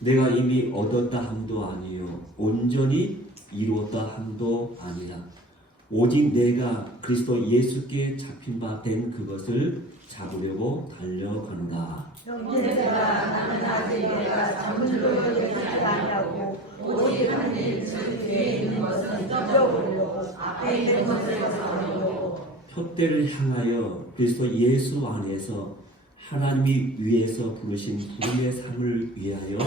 내가 이미 얻었다 함도 아니요 온전히 이루었다 함도 아니라 오직 내가 그리스도 예수께 잡힌 바 된 그것을 잡으려고 달려가노라. 형제들아, 나는 아직 내가 잡으려 여기지 아니하고 오직 한 일, 즉 뒤에 있는 것은 잊어버리고 앞에 있는 것을 잡으려고 표대를 향하여 그리스도 예수 안에서 하나님이 위에서 부르신 부름의 삶을 위하여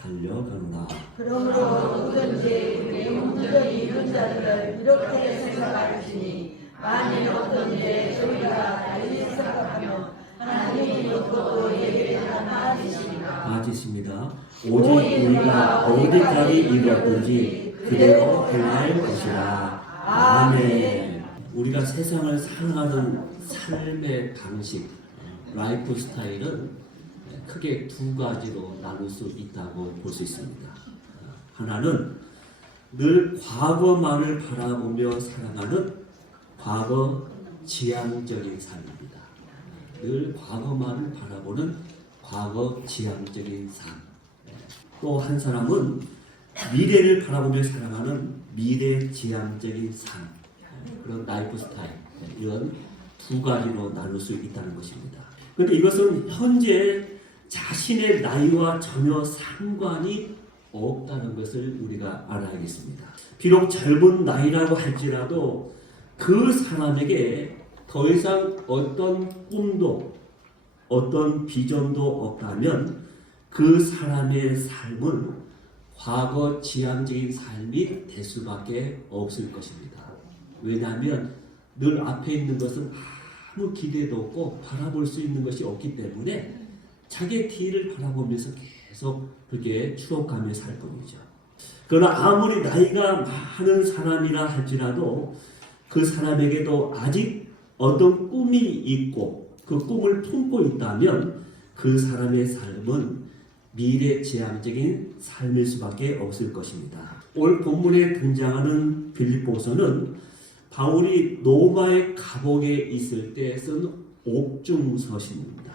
달려가노라. 그러므로 누구든지 우리 온전히 이룬 자들을 이렇게 생각할지니 만일 어떤 일에 저희가 달리 생각하면 하나님이 이것도 우리에게 하나님이시니라. 맞으십니다. 오직 우리가 어디까지 이뤘든지 그대로 행할 것이라. 아멘. 우리가 세상을 살아가는 삶의 방식, 라이프 스타일은 크게 두 가지로 나눌 수 있다고 볼 수 있습니다. 하나는 늘 과거만을 바라보며 살아가는 과거 지향적인 삶입니다. 늘 과거만을 바라보는 과거 지향적인 삶. 또 한 사람은 미래를 바라보며 살아가는 미래 지향적인 삶. 그런 라이프 스타일. 이런 두 가지로 나눌 수 있다는 것입니다. 그런데 이것은 현재 자신의 나이와 전혀 상관이 없다는 것을 우리가 알아야겠습니다. 비록 젊은 나이라고 할지라도 그 사람에게 더 이상 어떤 꿈도 어떤 비전도 없다면 그 사람의 삶은 과거 지향적인 삶이 될 수밖에 없을 것입니다. 왜냐하면 늘 앞에 있는 것은 아무 기대도 없고 바라볼 수 있는 것이 없기 때문에 자기의 뒤를 바라보면서 계속 그렇게 추억하며 살 겁니다. 그러나 아무리 나이가 많은 사람이라 할지라도 그 사람에게도 아직 어떤 꿈이 있고 그 꿈을 품고 있다면 그 사람의 삶은 미래지향적인 삶일 수밖에 없을 것입니다. 오늘 본문에 등장하는 빌립보서는 바울이 로마의 감옥에 있을 때 쓴 옥중서신입니다.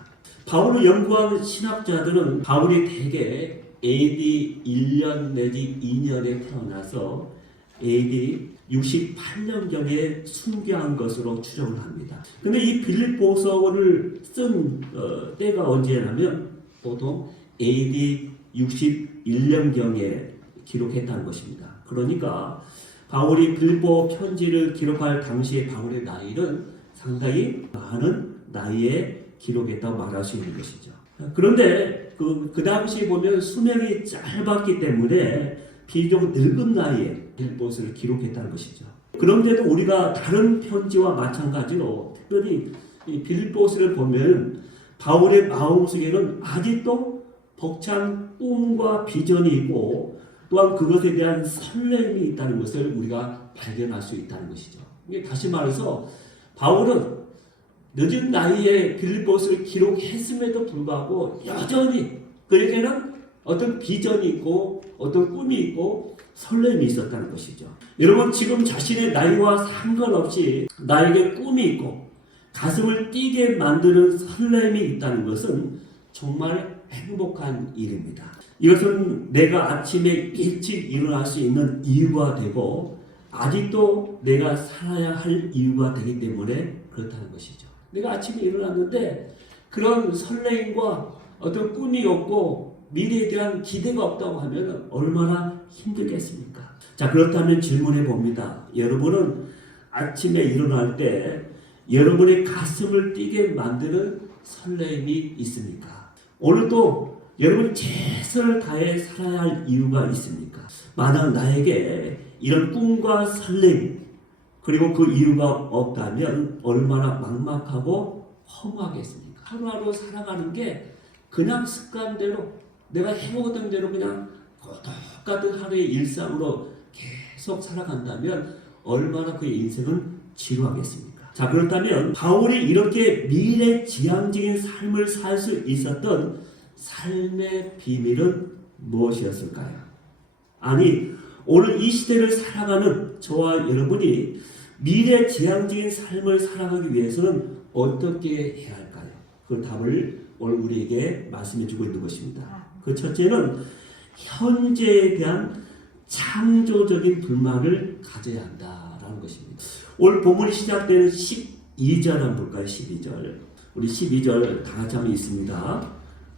바울을 연구한 신학자들은 바울이 대개 AD 1년 내지 2년에 태어나서 AD 68년경에 순교한 것으로 추정을 합니다. 그런데 이 빌립보서를 쓴 때가 언제냐면 보통 AD 61년경에 기록했다는 것입니다. 그러니까 바울이 빌립보 편지를 기록할 당시의 바울의 나이는 상당히 많은 나이에 기록했다고 말할 수 있는 것이죠. 그런데 그 당시에 보면 수명이 짧았기 때문에 비교적 늙은 나이에 빌립보서를 기록했다는 것이죠. 그런데도 우리가 다른 편지와 마찬가지로 특별히 이 빌립보서를 보면 바울의 마음속에는 아직도 벅찬 꿈과 비전이 있고 또한 그것에 대한 설렘이 있다는 것을 우리가 발견할 수 있다는 것이죠. 다시 말해서 바울은 늦은 나이에 빌립보서를 기록했음에도 불구하고 여전히 그에게는 어떤 비전이 있고 어떤 꿈이 있고 설렘이 있었다는 것이죠. 여러분 지금 자신의 나이와 상관없이 나에게 꿈이 있고 가슴을 뛰게 만드는 설렘이 있다는 것은 정말 행복한 일입니다. 이것은 내가 아침에 일찍 일어날 수 있는 이유가 되고 아직도 내가 살아야 할 이유가 되기 때문에 그렇다는 것이죠. 내가 아침에 일어났는데 그런 설렘과 어떤 꿈이 없고 미래에 대한 기대가 없다고 하면 얼마나 힘들겠습니까? 자, 그렇다면 질문해 봅니다. 여러분은 아침에 일어날 때 여러분의 가슴을 뛰게 만드는 설렘이 있습니까? 오늘도 여러분 최선을 다해 살아야 할 이유가 있습니까? 만약 나에게 이런 꿈과 설렘 그리고 그 이유가 없다면 얼마나 막막하고 허무하겠습니까? 하루하루 살아가는 게 그냥 습관대로 내가 해오던 대로 그냥 똑같은 하루의 일상으로 계속 살아간다면 얼마나 그의 인생은 지루하겠습니까? 자, 그렇다면 바울이 이렇게 미래지향적인 삶을 살 수 있었던 삶의 비밀은 무엇이었을까요? 아니, 오늘 이 시대를 살아가는 저와 여러분이 미래지향적인 삶을 살아가기 위해서는 어떻게 해야 할까요? 그 답을 오늘 우리에게 말씀해 주고 있는 것입니다. 그 첫째는 현재에 대한 창조적인 불만을 가져야 한다라는 것입니다. 오늘 본문이 시작되는 12절 한번 볼까요? 12절. 우리 12절 다 같이 한번 있습니다.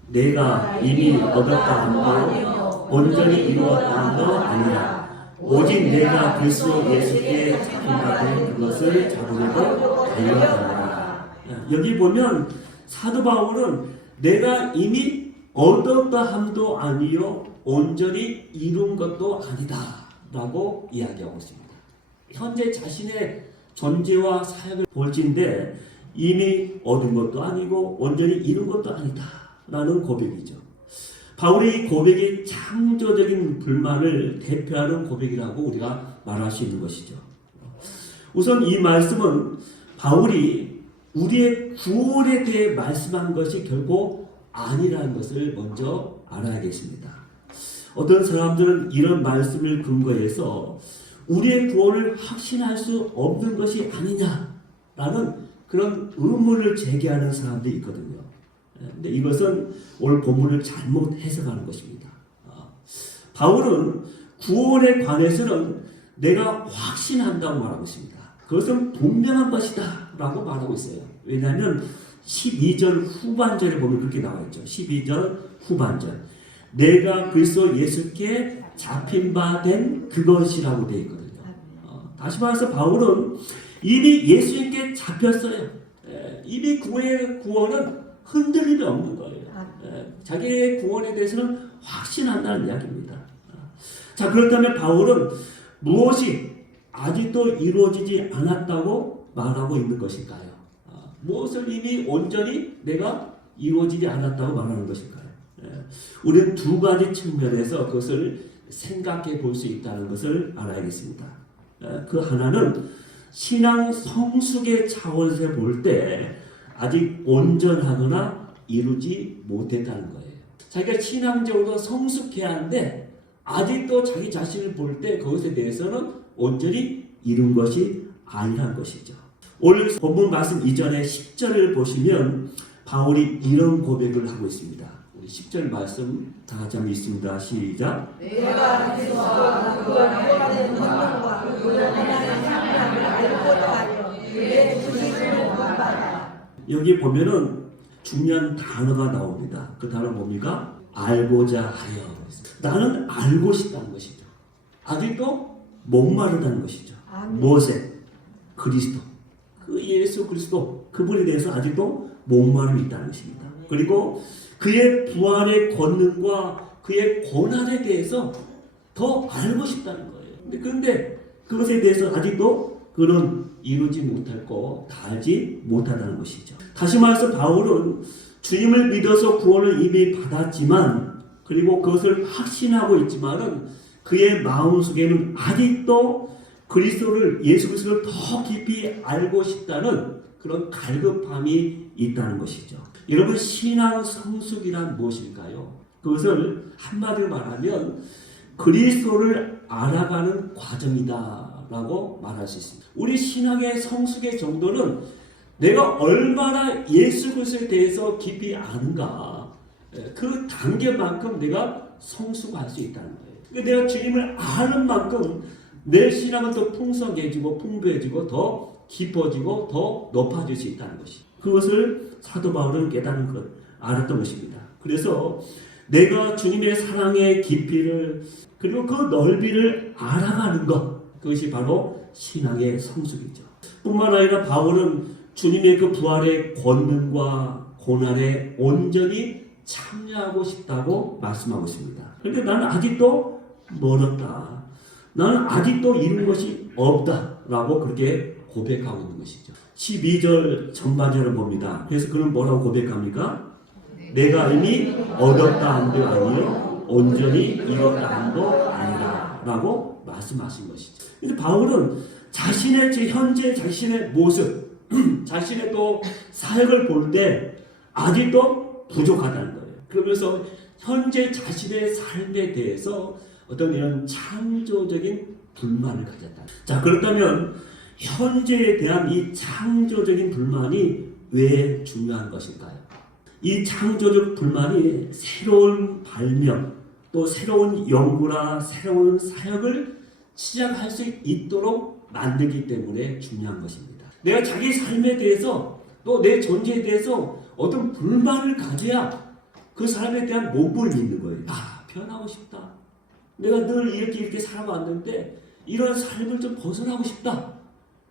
내가 이미 얻었다 함도 온전히 이루었다 함도 아니라 오직 내가 그리스도 예수께 잡힌 바 된 그것을 잡으려고 달려가노라. 여기 보면 사도 바울은 내가 이미 얻었다 함도 아니요 온전히 이룬 것도 아니다 라고 이야기하고 있습니다. 현재 자신의 존재와 사역을 볼진데 이미 얻은 것도 아니고 온전히 이룬 것도 아니다 라는 고백이죠. 바울의 이 고백이 창조적인 불만을 대표하는 고백이라고 우리가 말할 수 있는 것이죠. 우선 이 말씀은 바울이 우리의 구원에 대해 말씀한 것이 결코 아니라는 것을 먼저 알아야겠습니다. 어떤 사람들은 이런 말씀을 근거해서 우리의 구원을 확신할 수 없는 것이 아니냐라는 그런 의문을 제기하는 사람들이 있거든요. 근데 이것은 오늘 본문을 잘못 해석하는 것입니다. 바울은 구원에 관해서는 내가 확신한다고 말하고 있습니다. 그것은 분명한 것이다 라고 말하고 있어요. 왜냐하면 12절 후반절에 보면 그렇게 나와 있죠. 12절 후반절. 내가 그리스도 예수께 잡힌 바 된 그것이라고 되어 있거든요. 다시 말해서 바울은 이미 예수님께 잡혔어요. 이미 그의 구원은 흔들림이 없는 거예요. 자기의 구원에 대해서는 확신한다는 이야기입니다. 자, 그렇다면 바울은 무엇이 아직도 이루어지지 않았다고 말하고 있는 것일까요? 무엇을 이미 온전히 내가 이루어지지 않았다고 말하는 것일까요? 우리는 두 가지 측면에서 그것을 생각해 볼 수 있다는 것을 알아야겠습니다. 그 하나는 신앙 성숙의 차원에서 볼 때 아직 온전하거나 이루지 못했다는 거예요. 자기가 신앙적으로 성숙해야 하는데 아직도 자기 자신을 볼 때 그것에 대해서는 온전히 이룬 것이 아니란 것이죠. 오늘 본문 말씀 이전에 10절을 보시면 바울이 이런 고백을 하고 있습니다. 우리 10절 말씀 다 같이 한번 읽습니다. 시작. 내가 그리스도와 그 안에 권능과 그 하나님의 사랑을 알고자 하여 내 주님을 구원받아. 여기 보면은 중요한 단어가 나옵니다. 그 단어 뭡니까? 알고자 하여. 나는 알고 싶다는 것이죠. 아직도 목마르다는 것이죠. 무엇에? 그리스도. 그 예수 그리스도 그분에 대해서 아직도 목마름이 있다는 것입니다. 그리고 그의 부활의 권능과 그의 고난에 대해서 더 알고 싶다는 거예요. 그런데 그것에 대해서 아직도 그런 이루지 못했고 다 알지 못하다는 것이죠. 다시 말해서 바울은 주님을 믿어서 구원을 이미 받았지만 그리고 그것을 확신하고 있지만은 그의 마음속에는 아직도 그리스도를 예수 그리스도를 더 깊이 알고 싶다는 그런 갈급함이 있다는 것이죠. 여러분 신앙 성숙이란 무엇일까요? 그것을 한마디로 말하면 그리스도를 알아가는 과정이다라고 말할 수 있습니다. 우리 신앙의 성숙의 정도는 내가 얼마나 예수 그리스도에 대해서 깊이 아는가 그 단계만큼 내가 성숙할 수 있다는 거예요. 그러니까 내가 주님을 아는 만큼 내 신앙은 더 풍성해지고 풍부해지고 더 깊어지고 더 높아질 수 있다는 것이. 그것을 사도 바울은 깨닫는 것, 알았던 것입니다. 그래서 내가 주님의 사랑의 깊이를 그리고 그 넓이를 알아가는 것, 그것이 바로 신앙의 성숙이죠. 뿐만 아니라 바울은 주님의 그 부활의 권능과 고난에 온전히 참여하고 싶다고 말씀하고 있습니다. 그런데 나는 아직도 멀었다. 나는 아직도 이룬 것이 없다라고 그렇게 고백하고 있는 것이죠. 12절 전반절을 봅니다. 그래서 그는 뭐라고 고백합니까? 내가 이미 얻었다 한도 아니요 온전히 이뤘다 한도 아니라 라고 말씀하신 것이죠. 그래서 바울은 자신의 현재 자신의 모습 자신의 또 사역을 볼 때 아직도 부족하다는 거예요. 그러면서 현재 자신의 삶에 대해서 어떤 이런 창조적인 불만을 가졌다. 자, 그렇다면 현재에 대한 이 창조적인 불만이 왜 중요한 것일까요? 이 창조적 불만이 새로운 발명, 또 새로운 연구나 새로운 사역을 시작할 수 있도록 만들기 때문에 중요한 것입니다. 내가 자기 삶에 대해서 또 내 존재에 대해서 어떤 불만을 가져야 그 사람에 대한 몸을 믿는 거예요. 변하고 싶다. 내가 늘 이렇게 살아왔는데 이런 삶을 좀 벗어나고 싶다.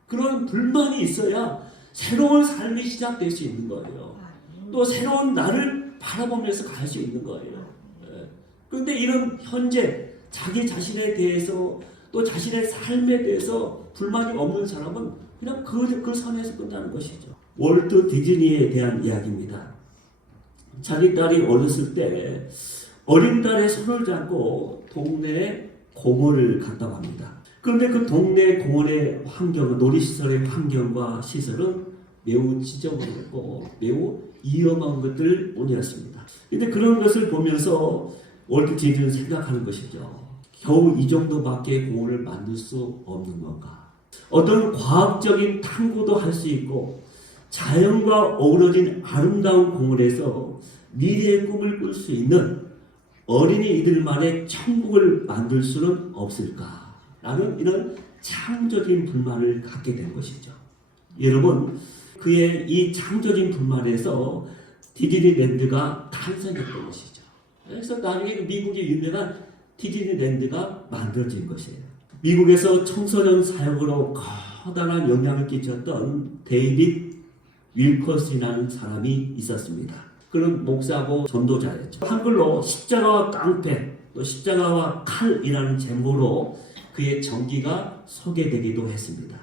그런 불만이 있어야 새로운 삶이 시작될 수 있는 거예요. 또 새로운 나를 바라보면서 갈 수 있는 거예요. 그런데 이런 현재 자기 자신에 대해서 또 자신의 삶에 대해서 불만이 없는 사람은 그냥 그 선에서 끝나는 것이죠. 월트 디즈니에 대한 이야기입니다. 자기 딸이 어렸을 때 어린 딸의 손을 잡고 동네에 공원을 갔다고 합니다. 그런데 그 동네 공원의 환경은, 놀이시설의 환경과 시설은 매우 지저분했고 매우 위험한 것들 뿐이었습니다. 근데 그런 것을 보면서 월트 디즈니는 생각하는 것이죠. 겨우 이 정도밖에 공원을 만들 수 없는 건가? 어떤 과학적인 탐구도 할 수 있고 자연과 어우러진 아름다운 공원에서 미래의 꿈을 꿀 수 있는 어린이들만의 천국을 만들 수는 없을까? 라는 이런 창조적인 불만을 갖게 된 것이죠. 여러분, 그의 이 창조적인 불만에서 디즈니랜드가 탄생했던 것이죠. 그래서 나중에 미국의 유명한 디즈니랜드가 만들어진 것이에요. 미국에서 청소년 사역으로 커다란 영향을 끼쳤던 데이빗 윌커스라는 사람이 있었습니다. 그는 목사고 전도자였죠. 한글로 십자가와 깡패, 또 십자가와 칼이라는 제목으로 그의 전기가 소개되기도 했습니다.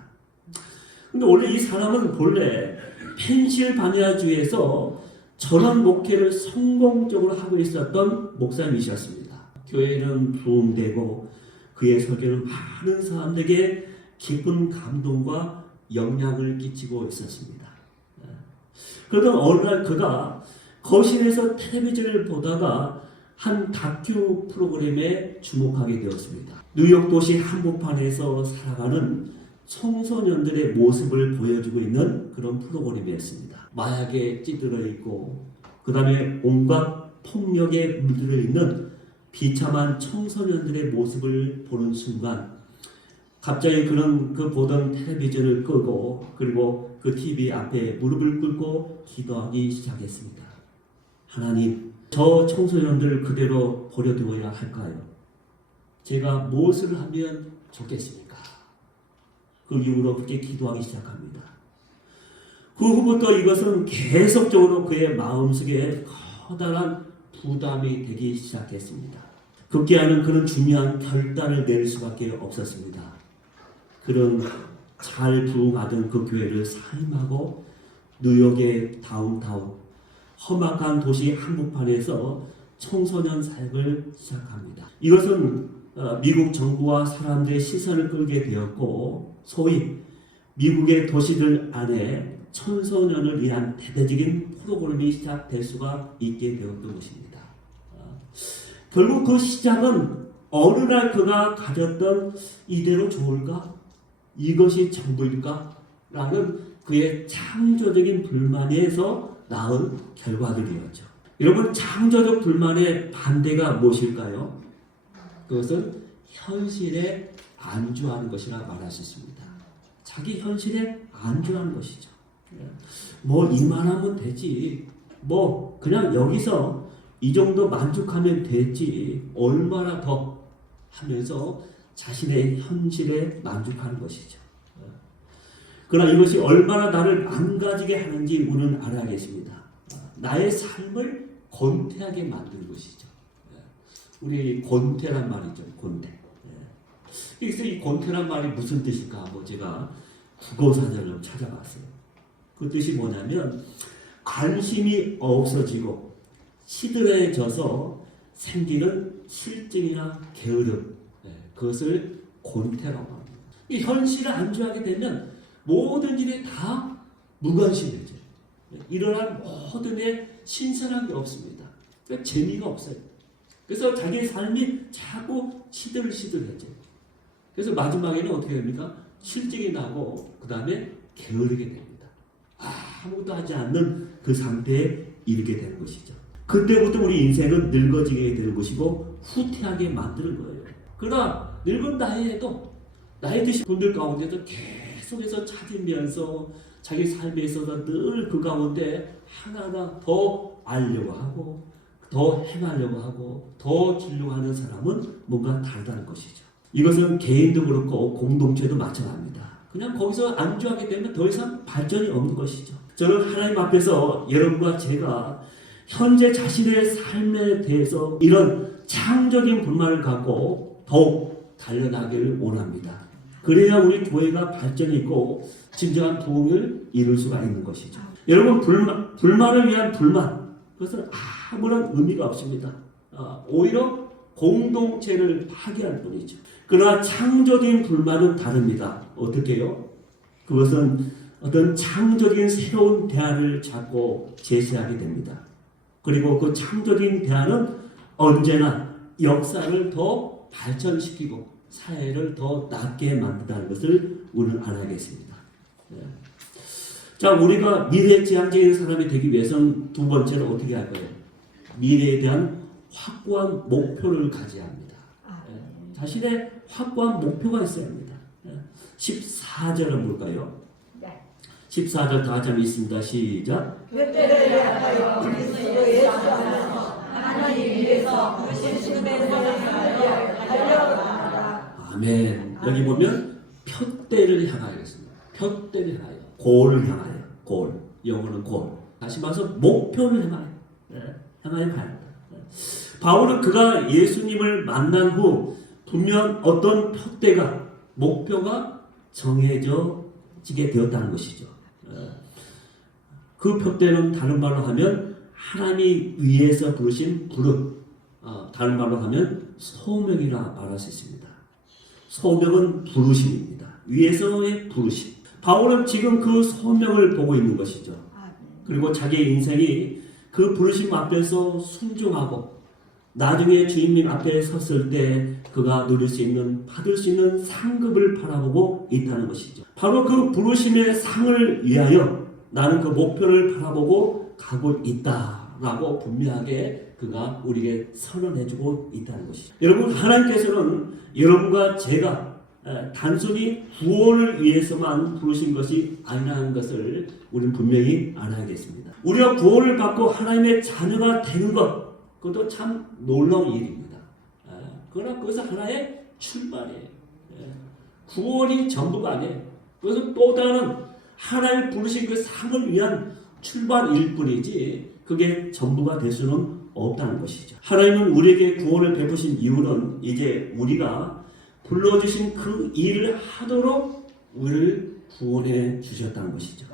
근데 원래 이 사람은 본래 펜실바니아주에서 전원 목회를 성공적으로 하고 있었던 목사님이셨습니다. 교회는 부흥되고 그의 설교는 많은 사람들에게 깊은 감동과 영향을 끼치고 있었습니다. 그러던 어느 날 그가 거실에서 텔레비전을 보다가 한 다큐 프로그램에 주목하게 되었습니다. 뉴욕 도시 한복판에서 살아가는 청소년들의 모습을 보여주고 있는 그런 프로그램이었습니다. 마약에 찌들어 있고 그 다음에 온갖 폭력에 물들어 있는 비참한 청소년들의 모습을 보는 순간 갑자기 그는 그 보던 텔레비전을 끄고 그리고 그 TV 앞에 무릎을 꿇고 기도하기 시작했습니다. 하나님, 저 청소년들을 그대로 버려두어야 할까요? 제가 무엇을 하면 좋겠습니까? 그 이후로 그렇게 기도하기 시작합니다. 그 후부터 이것은 계속적으로 그의 마음속에 커다란 부담이 되기 시작했습니다. 급기야는 그는 중요한 결단을 내릴 수밖에 없었습니다. 그는 잘 부흥하던 그 교회를 사임하고 뉴욕의 다운타운 험악한 도시 한복판에서 청소년 사역을 시작합니다. 이것은 미국 정부와 사람들의 시선을 끌게 되었고 소위 미국의 도시들 안에 청소년을 위한 대대적인 프로그램이 시작될 수가 있게 되었던 것입니다. 결국 그 시작은 어느 날 그가 가졌던 이대로 좋을까? 이것이 전부일까? 라는 그의 창조적인 불만에서 낳은 결과들이었죠. 여러분, 창조적 불만의 반대가 무엇일까요? 그것은 현실에 안주하는 것이라 말할 수 있습니다. 자기 현실에 안주하는 것이죠. 뭐 이만하면 되지. 뭐 그냥 여기서 이 정도 만족하면 되지. 얼마나 더 하면서 자신의 현실에 만족하는 것이죠. 그러나 이것이 얼마나 나를 망가지게 하는지 우리는 알아야겠습니다. 나의 삶을 권태하게 만드는 것이죠. 우리 권태란 말이죠. 권태. 그래서 이 권태란 말이 무슨 뜻일까? 제가 국어사전을 찾아봤어요. 그 뜻이 뭐냐면 관심이 없어지고 시들해져서 생기는 실증이나 게으름, 그것을 권태라고 합니다. 이 현실을 안주하게 되면 모든 일에 다 무관심해져요. 일어난 모든 일 신선한 게 없습니다. 그러니까 재미가 없어요. 그래서 자기의 삶이 자꾸 시들시들해져요. 그래서 마지막에는 어떻게 됩니까? 실증이 나고 그 다음에 게으르게 됩니다. 아무것도 하지 않는 그 상태에 이르게 되는 것이죠. 그때부터 우리 인생은 늙어지게 되는 것이고 후퇴하게 만드는 거예요. 그러나 늙은 나이에도 나이 드신 분들 가운데도 계속해서 찾으면서 자기 삶에 있어서 늘 그 가운데 하나하나 더 알려고 하고 더 행하려고 하고 더 진료하는 사람은 뭔가 다르다는 것이죠. 이것은 개인도 그렇고 공동체도 마찬가지입니다. 그냥 거기서 안주하게 되면 더 이상 발전이 없는 것이죠. 저는 하나님 앞에서 여러분과 제가 현재 자신의 삶에 대해서 이런 창조적인 불만을 갖고 더욱 달려나기를 원합니다. 그래야 우리 교회가 발전이 있고 진정한 부흥을 이룰 수가 있는 것이죠. 여러분, 불만을 위한 불만, 그것은 아무런 의미가 없습니다. 오히려 공동체를 파괴할 뿐이죠. 그러나 창조적인 불만은 다릅니다. 어떻게 해요? 그것은 어떤 창조적인 새로운 대안을 찾고 제시하게 됩니다. 그리고 그 창조적인 대안은 언제나 역사를 더 발전시키고 사회를 더 낫게 만든다는 것을 우리는 알아야겠습니다. 자, 우리가 미래지향적인 사람이 되기 위해서는 두 번째는 어떻게 할 거예요? 미래에 대한 확고한 목표를 가져야 합니다. 자신의 확고한 목표가 있어야 합니다. 14절은 뭘까요? 14절 다 같이 있습니다. 시작. 그때를 향하여 그리스도 예수 안에서 하나님 위에서 부르신 신명을 향하여 달려갑니다. 아멘. 여기 보면 표대를 향하여 있습니다. 표대를 향하여, 골을 향하여, 골. 영어는 골. 다시 말해서 목표를 향하여, 향하여 가야 합니다. 바울은 그가 예수님을 만난 후 분명 어떤 표대가, 목표가 정해지게 되었다는 것이죠. 그 표대는 다른 말로 하면 하나님이 위에서 부르신 부름, 다른 말로 하면 소명이라 말할 수 있습니다. 소명은 부르심입니다. 위에서의 부르심. 바울은 지금 그 소명을 보고 있는 것이죠. 그리고 자기의 인생이 그 부르심 앞에서 순종하고 나중에 주님님 앞에 섰을 때 그가 누릴 수 있는, 받을 수 있는 상급을 바라보고 있다는 것이죠. 바로 그 부르심의 상을 위하여 나는 그 목표를 바라보고 가고 있다라고 분명하게 그가 우리에게 선언해주고 있다는 것이죠. 여러분, 하나님께서는 여러분과 제가 단순히 구원을 위해서만 부르신 것이 아니라는 것을 우리는 분명히 알아야겠습니다. 우리가 구원을 받고 하나님의 자녀가 되는 것, 그것도 참 놀라운 일입니다. 그러나 그것은 하나의 출발이에요. 구원이 전부가 아니에요. 그것은 또 다른 하나님 부르신 그 상을 위한 출발일 뿐이지 그게 전부가 될 수는 없다는 것이죠. 하나님은 우리에게 구원을 베푸신 이유는 이제 우리가 불러주신 그 일을 하도록 우리를 구원해 주셨다는 것이죠.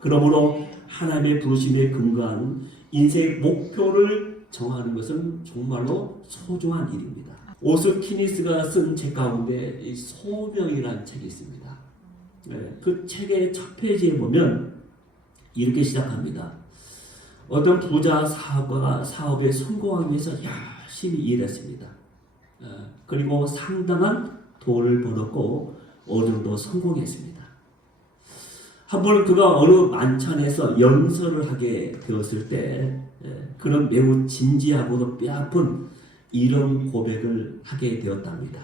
그러므로 하나님의 부르심에 근거한 인생의 목표를 정하는 것은 정말로 소중한 일입니다. 오스 키니스가 쓴 책 가운데 이 소명이라는 책이 있습니다. 그 책의 첫 페이지에 보면 이렇게 시작합니다. 어떤 부자 사업가가 사업에 성공하기 위해서 열심히 일했습니다. 그리고 상당한 돈을 벌었고 어느 정도 성공했습니다. 한 번 그가 어느 만찬에서 연설을 하게 되었을 때 그는 매우 진지하고도 뼈아픈 이런 고백을 하게 되었답니다.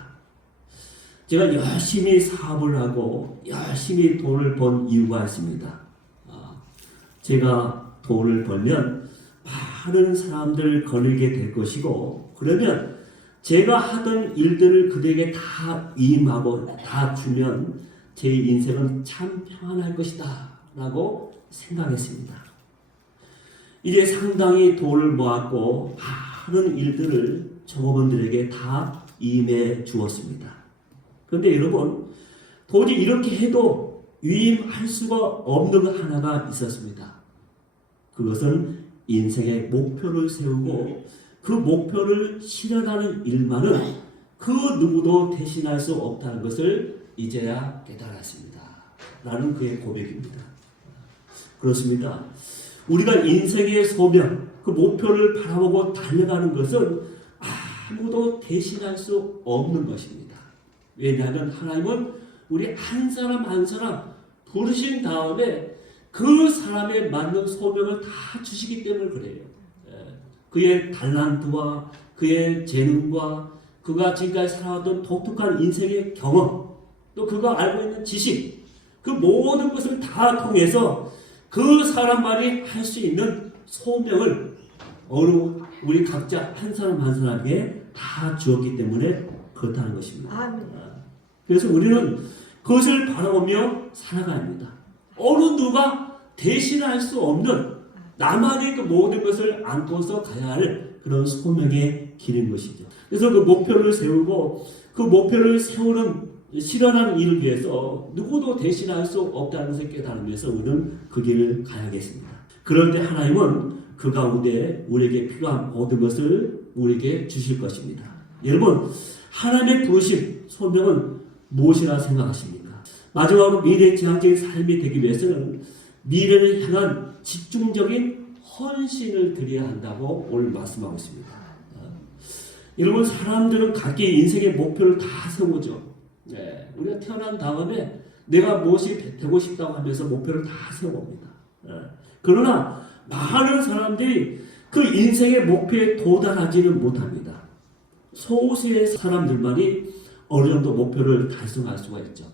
제가 열심히 사업을 하고 열심히 돈을 번 이유가 있습니다. 제가 돈을 벌면 많은 사람들 거느리게 될 것이고, 그러면 제가 하던 일들을 그들에게 다 위임하고 다 주면 제 인생은 참 평안할 것이다 라고 생각했습니다. 이제 상당히 돈을 모았고 많은 일들을 종업원들에게 다 위임해 주었습니다. 그런데 여러분, 도저히 이렇게 해도 위임할 수가 없는 것 하나가 있었습니다. 그것은 인생의 목표를 세우고 그 목표를 실현하는 일만은 그 누구도 대신할 수 없다는 것을 이제야 깨달았습니다. 라는 그의 고백입니다. 그렇습니다. 우리가 인생의 소명, 그 목표를 바라보고 달려가는 것은 아무도 대신할 수 없는 것입니다. 왜냐하면 하나님은 우리 한 사람 한 사람 부르신 다음에 그 사람에 맞는 소명을 다 주시기 때문에 그래요. 그의 달란트와 그의 재능과 그가 지금까지 살아왔던 독특한 인생의 경험, 또 그가 알고 있는 지식, 그 모든 것을 다 통해서 그 사람만이 할 수 있는 소명을 우리 각자 한 사람 한 사람에게 다 주었기 때문에 그렇다는 것입니다. 아멘. 그래서 우리는 그것을 바라보며 살아가야 합니다. 어느 누가 대신할 수 없는 나만의 그 모든 것을 안고서 가야 할 그런 소명의 길인 것이죠. 그래서 그 목표를 세우고 그 목표를 실현하는 일을 위해서 누구도 대신할 수 없다는 것을 깨달으면서 우리는 그 길을 가야겠습니다. 그럴 때 하나님은 그 가운데 우리에게 필요한 모든 것을 우리에게 주실 것입니다. 여러분, 하나님의 부르심, 소명은 무엇이라 생각하십니까? 마지막으로 미래지향적인 삶이 되기 위해서는 미래를 향한 집중적인 헌신을 드려야 한다고 오늘 말씀하고 있습니다. 여러분, 사람들은 각기 인생의 목표를 다 세우죠. 우리가 태어난 다음에 내가 무엇이 되고 싶다고 하면서 목표를 다 세워봅니다. 그러나 많은 사람들이 그 인생의 목표에 도달하지는 못합니다. 소수의 사람들만이 어느 정도 목표를 달성할 수가 있죠.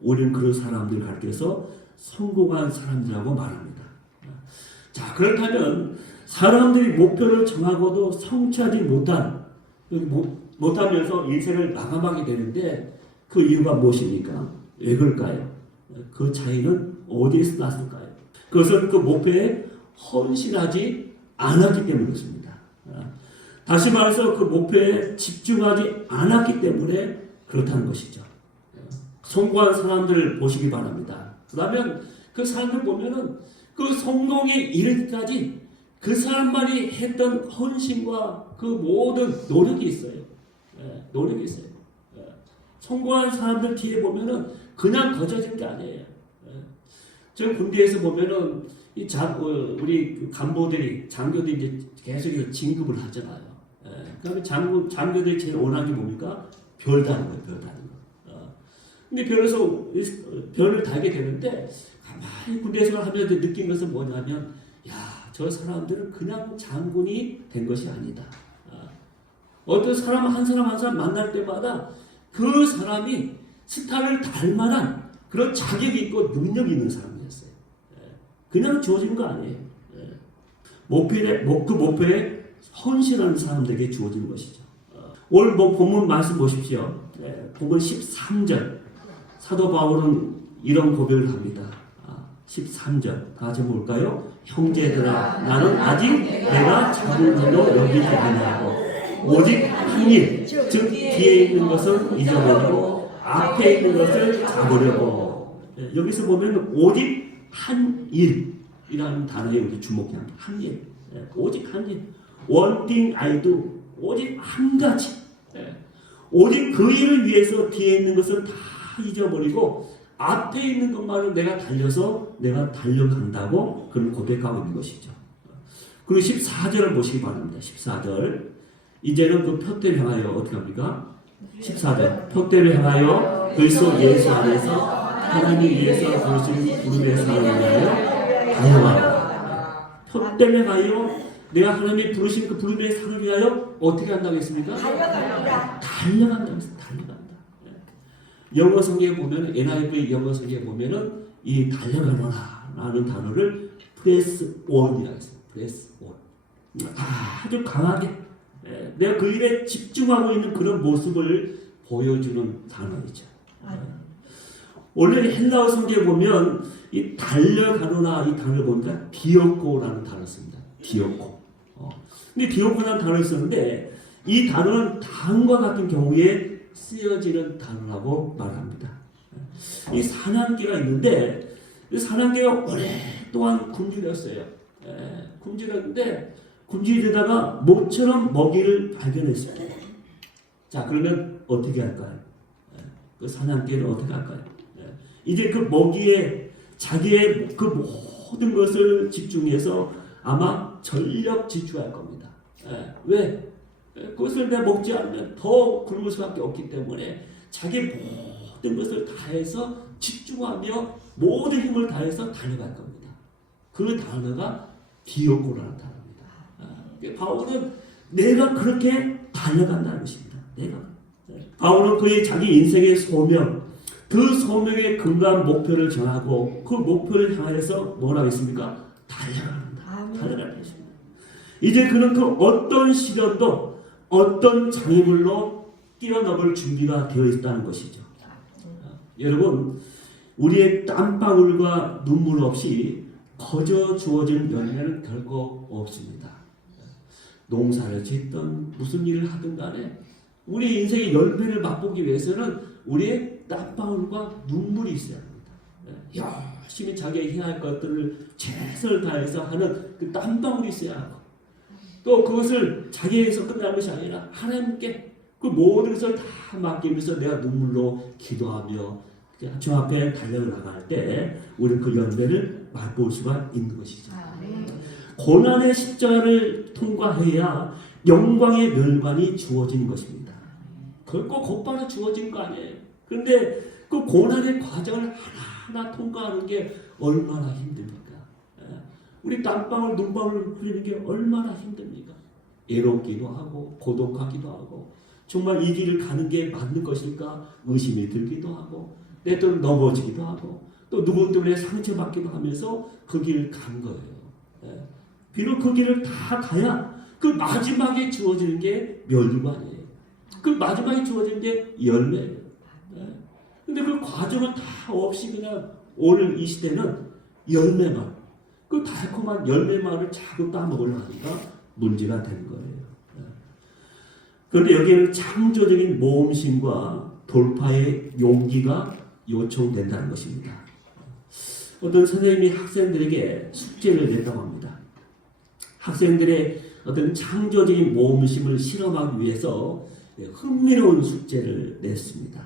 우리는 그런 사람들을 가르쳐서 성공한 사람들이라고 말합니다. 자, 그렇다면 사람들이 목표를 정하고도 성취하지 못하면서 인생을 마감하게 되는데 그 이유가 무엇입니까? 왜 그럴까요? 그 차이는 어디에서 났을까요? 그것은 그 목표에 헌신하지 않았기 때문에 그렇습니다. 다시 말해서 그 목표에 집중하지 않았기 때문에 그렇다는 것이죠. 성공한 사람들을 보시기 바랍니다. 그러면 그 사람들 보면은 그 성공에 이르기까지 그 사람만이 했던 헌신과 그 모든 노력이 있어요. 노력이 있어요. 성공한 사람들 뒤에 보면은 그냥 거저진 게 아니에요. 저 군대에서 보면은 우리 그 간부들이 장교들이 이제 계속해서 진급을 하잖아요. 그다음에 장교들이 제일 원하는 게 뭡니까? 별 다는 거예요. 별 다는 거. 근데 별을 달게 되는데 가만히 군대에서 하면서 느낀 것은 뭐냐면, 저 사람들은 그냥 장군이 된 것이 아니다. 어떤 사람 한 사람 만날 때마다 그 사람이 스타를 달 만한 그런 자격이 있고 능력이 있는 사람이었어요. 그냥 주어진 거 아니에요. 그 목표에 헌신하는 사람들에게 주어진 것이죠. 오늘 본문 말씀 보십시오. 본문 13절. 사도 바울은 이런 고백을 합니다. 13절. 다 같이 볼까요? 형제들아, 나는 아직 내가 잡은 일로 여기지 아니하고 오직 한 일, 즉 뒤에 있는 것을 잊어버리고 앞에 있는 것을 잡으려고. 여기서 보면 오직 한 일이라는 단어에 우리 주목해야 합니다. 한 일. 오직 한 일. One thing I do. 오직 한 가지. 오직 그 일을 위해서 뒤에 있는 것을 다 잊어버리고 앞에 있는 것만을 내가 달려간다고 그런 고백하고 있는 것이죠. 그리고 14절을 보시기 바랍니다. 14절. 이제는 그 표대를 향하여 어떻게 합니까? 14절. 표대를 향하여 그리스도 예수 안에서 하나님 위해서 부르신 부름의 사랑을 위하여 달려가라. 표대를 향하여 내가 하나님이 부르신 그 부름의 사랑을 위하여 어떻게 한다고 했습니까? 달려간다고 했습니다. 달려간다. 영어 성경에 보면, NIV 영어 성경에 보면은 이 달려가라라는 단어를 press on이라고 했어요. press on. 아주 강하게 내가 그 일에 집중하고 있는 그런 모습을 보여주는 단어이죠. 원래 헬라어 성경에 보면 이 달려가노라 이 단어를 보니까 디오코라는 단어를 씁니다. 디오코. 근데 디오코라는 단어를 쓰는데 이 단어는 다음과 같은 경우에 쓰여지는 단어라고 말합니다. 이 사냥개가 있는데 이 사냥개가 오랫동안 굶주렸어요. 굶주렸는데 굶주리다가 모처럼 먹이를 발견했습니다. 자, 그러면 어떻게 할까요? 그 사냥개는 어떻게 할까요? 이제 그 먹이에 자기의 그 모든 것을 집중해서 아마 전력 질주할 겁니다. 왜? 그것을 내가 먹지 않으면 더 굶을 수밖에 없기 때문에 자기 모든 것을 다해서 집중하며 모든 힘을 다해서 달려갈 겁니다. 그 단어가 디오코라는 단어입니다. 바울은 내가 그렇게 달려간다는 것입니다. 내가. 바울은 그의 자기 인생의 소명, 그 소명의 근간 목표를 정하고 그 목표를 향해서 뭐라고 했습니까? 달려간다. 달려가는 것입니다. 이제 그는 그 어떤 시련도 어떤 장애물로 뛰어넘을 준비가 되어 있다는 것이죠. 여러분, 우리의 땀방울과 눈물 없이 거저 주어진 열매는 결코 없습니다. 농사를 짓든 무슨 일을 하든 간에 우리 인생의 열매를 맛보기 위해서는 우리의 땀방울과 눈물이 있어야 합니다. 열심히 자기의 해야 할 것들을 최선을 다해서 하는 그 땀방울이 있어야 하고, 또 그것을 자기에서 끝나는 것이 아니라 하나님께 그 모든 것을 다 맡기면서 내가 눈물로 기도하며 주 앞에 달려나갈 때 우리는 그 열매를 맛볼 수가 있는 것이죠. 고난의 십자가를 통과해야 영광의 멸관이 주어지는 것입니다. 결코 곧바로 주어진 거 아니에요. 그런데 그 고난의 과정을 하나하나 통과하는 게 얼마나 힘듭니까? 우리 땀방울 눈방울 흘리는 게 얼마나 힘듭니까? 외롭기도 하고 고독하기도 하고 정말 이 길을 가는 게 맞는 것일까 의심이 들기도 하고 때때로 넘어지기도 하고 또 누구 때문에 상처받기도 하면서 그 길을 간 거예요. 비록 그 길을 다 가야 그 마지막에 주어지는 게 멸관이에요. 그 마지막에 주어지는 게 열매예요. 근데 그 과정을 다 없이 그냥 오늘 이 시대는 열매만, 그 달콤한 열매만을 자꾸 따먹으려 하니까 문제가 되는 거예요. 그런데 여기에는 창조적인 모험심과 돌파의 용기가 요청된다는 것입니다. 어떤 선생님이 학생들에게 숙제를 냈다고 합니다. 학생들의 어떤 창조적인 모험심을 실험하기 위해서 흥미로운 숙제를 냈습니다.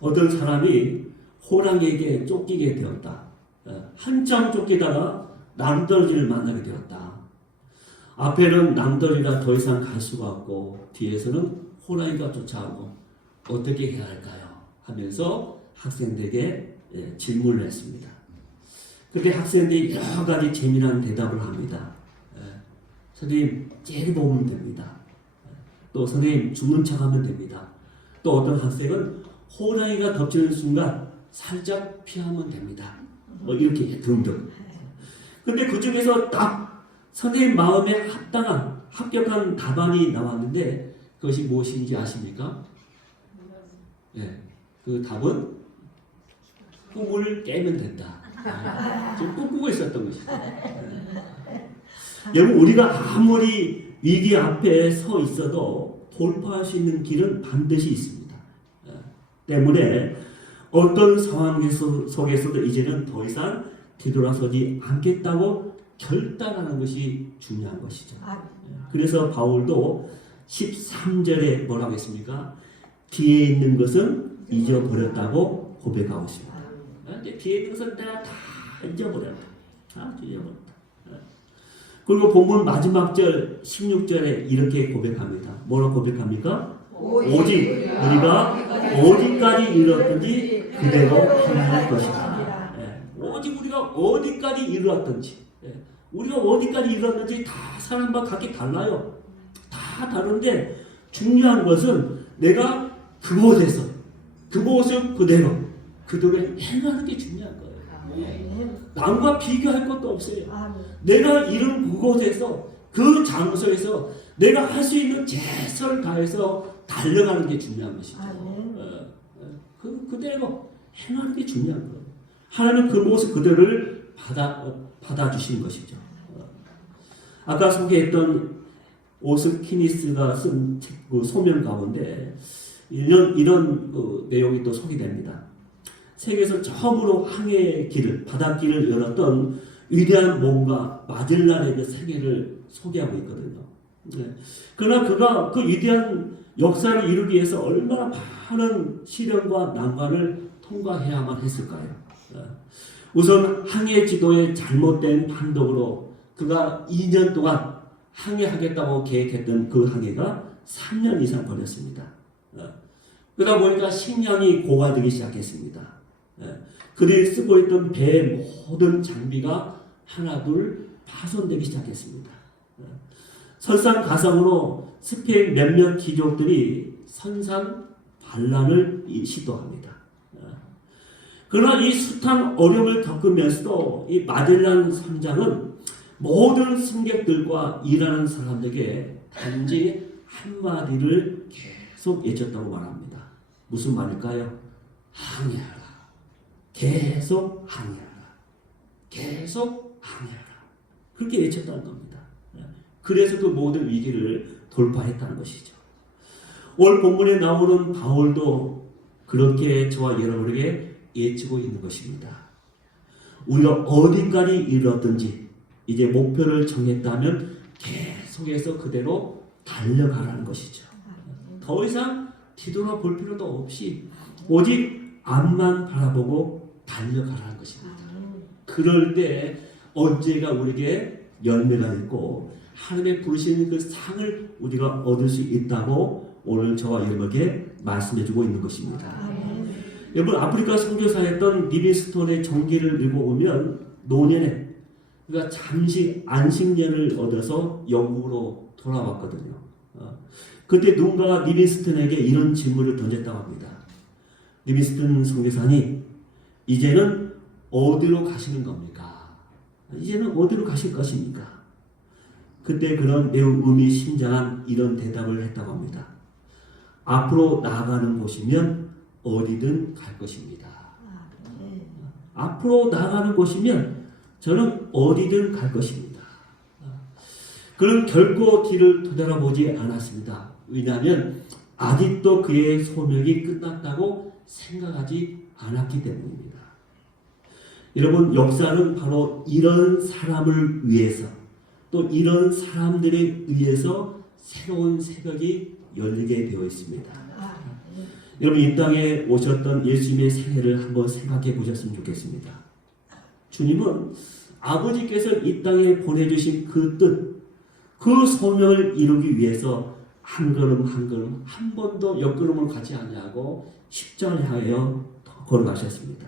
어떤 사람이 호랑이에게 쫓기게 되었다. 한참 쫓기다가 남떨어지를 만나게 되었다. 앞에는 남떨이라 더 이상 갈 수가 없고 뒤에서는 호랑이가 쫓아오고 어떻게 해야 할까요? 하면서 학생들에게 질문을 했습니다. 그렇게 학생들이 여러 가지 재미난 대답을 합니다. 선생님 째려보면 됩니다. 또 선생님 죽는 척하면 됩니다. 또 어떤 학생은 호랑이가 덮치는 순간 살짝 피하면 됩니다. 뭐 이렇게 등등. 근데 그 중에서 딱 선생님 마음에 합당한 합격한 답안이 나왔는데 그것이 무엇인지 아십니까? 그 답은 꿈을 깨면 된다. 지금 꿈꾸고 있었던 것이죠. 여러분, 우리가 아무리 위기 앞에 서 있어도 돌파할 수 있는 길은 반드시 있습니다. 때문에 어떤 상황 속에서도 이제는 더 이상 뒤돌아서지 않겠다고 결단하는 것이 중요한 것이죠. 그래서 바울도 13절에 뭐라고 했습니까? 뒤에 있는 것은 잊어버렸다고 고백하고 있습니다. 뒤에 있는 것은 내가 다 잊어버렸다. 다 잊어버렸다. 그리고 본문 마지막 절 16절에 이렇게 고백합니다. 뭐라고 고백합니까? 오직 우리가 어디까지 이르렀든지 그대로 행할 것이다. 오직 우리가 어디까지 이르렀든지, 우리가 어디까지 이르렀는지 다 사람마다 각기 달라요. 다 다른데 중요한 것은 내가 그곳에서 그곳을 그대로 행하는 게 중요한 거예요. 남과 비교할 것도 없어요. 내가 이런 그곳에서 그 장소에서 내가 할 수 있는 최선을 다해서 달려가는 게 중요한 것이죠. 그대로 행하는 게 중요한 거예요. 하나님은 그 모습 그대로를 받아주신 것이죠. 아까 소개했던 오스키니스가 쓴 그 소명 가운데 이런 내용이 또 소개됩니다. 세계에서 처음으로 항해의 길을, 바닷길을 열었던 위대한 몸과 마젤란의 그 세계를 소개하고 있거든요. 그러나 그가 그 위대한 역사를 이루기 위해서 얼마나 많은 시련과 난관을 통과해야만 했을까요? 우선 항해 지도의 잘못된 판독으로 그가 2년 동안 항해하겠다고 계획했던 그 항해가 3년 이상 걸렸습니다. 그러다 보니까 식량이 고갈되기 시작했습니다. 그들이 쓰고 있던 배의 모든 장비가 하나둘 파손되기 시작했습니다. 설상가상으로 스페인 몇몇 귀족들이 선산 반란을 시도합니다. 그러나 이 숱한 어려움을 겪으면서도 이 마젤란 선장은 모든 승객들과 일하는 사람들에게 단지 한마디를 계속 외쳤다고 말합니다. 무슨 말일까요? 항해하라. 계속 항해하라. 계속 항해하라. 그렇게 외쳤다는 겁니다. 그래서 그 모든 위기를 돌파했다는 것이죠. 오늘 본문에 나오는 바울도 그렇게 저와 여러분에게 외치고 있는 것입니다. 우리가 어디까지 이르렀든지 이제 목표를 정했다면 계속해서 그대로 달려가라는 것이죠. 더 이상 뒤돌아볼 필요도 없이 오직 앞만 바라보고 달려가라는 것입니다. 그럴 때 언제가 우리에게 열매가 있고 하나님의 부르시는 그 상을 우리가 얻을 수 있다고 오늘 저와 여러분에게 말씀해주고 있는 것입니다. 여러분, 아프리카 선교사였던 리빙스톤의 전기를 읽어보면 노년에 그가 잠시 안식년을 얻어서 영국으로 돌아왔거든요. 그때 누군가가 리빙스톤에게 이런 질문을 던졌다고 합니다. 리빙스톤 선교사님, 이제는 어디로 가시는 겁니까? 이제는 어디로 가실 것입니까? 그때 그런 매우 의미심장한 이런 대답을 했다고 합니다. 앞으로 나아가는 곳이면 어디든 갈 것입니다. 앞으로 나아가는 곳이면 저는 어디든 갈 것입니다. 그는 결코 뒤를 돌아보지 않았습니다. 왜냐하면 아직도 그의 소명이 끝났다고 생각하지 않았기 때문입니다. 여러분, 역사는 바로 이런 사람을 위해서 또 이런 사람들에 의해서 새로운 새벽이 열리게 되어 있습니다. 여러분, 이 땅에 오셨던 예수님의 생애를 한번 생각해 보셨으면 좋겠습니다. 주님은 아버지께서 이 땅에 보내주신 그 뜻, 그 소명을 이루기 위해서 한 걸음 한 걸음 한 번도 옆걸음을 가지 아니하고 십자가를 향하여 걸어가셨습니다.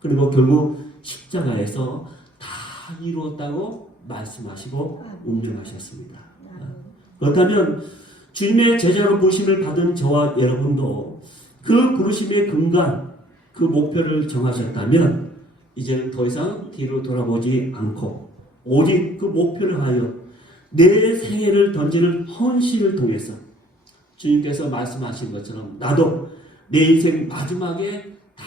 그리고 결국 십자가에서 다 이루었다고 말씀하시고 운명하셨습니다. 그렇다면 주님의 제자로 부르심을 받은 저와 여러분도 그 부르심의 근간, 그 목표를 정하셨다면 이제는 더 이상 뒤로 돌아보지 않고 오직 그 목표를 하여 내 생애를 던지는 헌신을 통해서 주님께서 말씀하신 것처럼 나도 내 인생 마지막에 다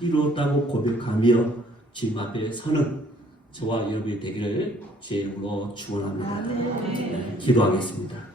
이루었다고 고백하며 주님 앞에 서는 저와 여러분이 되기를 주의 이름으로 축원합니다. 기도하겠습니다.